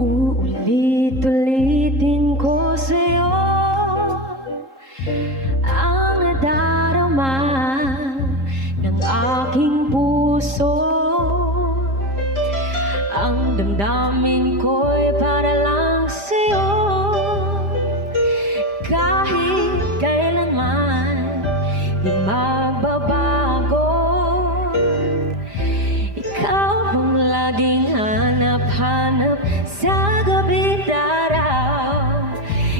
Uulit-ulitin ko sa'yo ang nadarama ng aking puso. Ang damdamin ko'y para lang sa'yo. Kahit kailanman di magbabago. Ikaw ang laging hanap-hanap sa gabi't araw.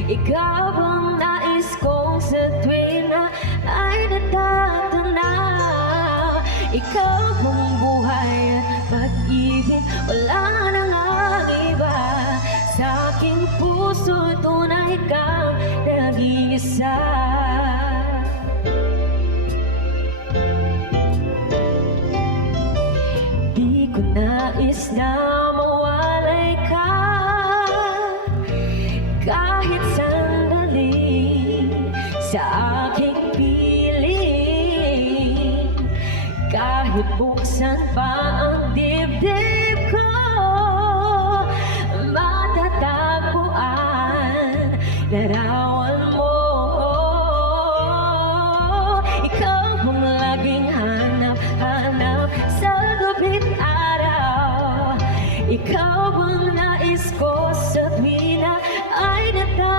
Ikaw ang nais kong sa tuwing na ay natatanaw. Ikaw ang buhay at pag-ibig, wala nang iba. Sa aking puso tunay kang nag-iisa. Di ko nais na mawalay ka kahit sandali sa aking piling. Kahit buksan pa ang dibdib ko, matatagpuan larawan mo. Ikaw ang laging hanap-hanap sa gabi't araw. Ikaw ang nais ko sa tuwing na ay natatanaw.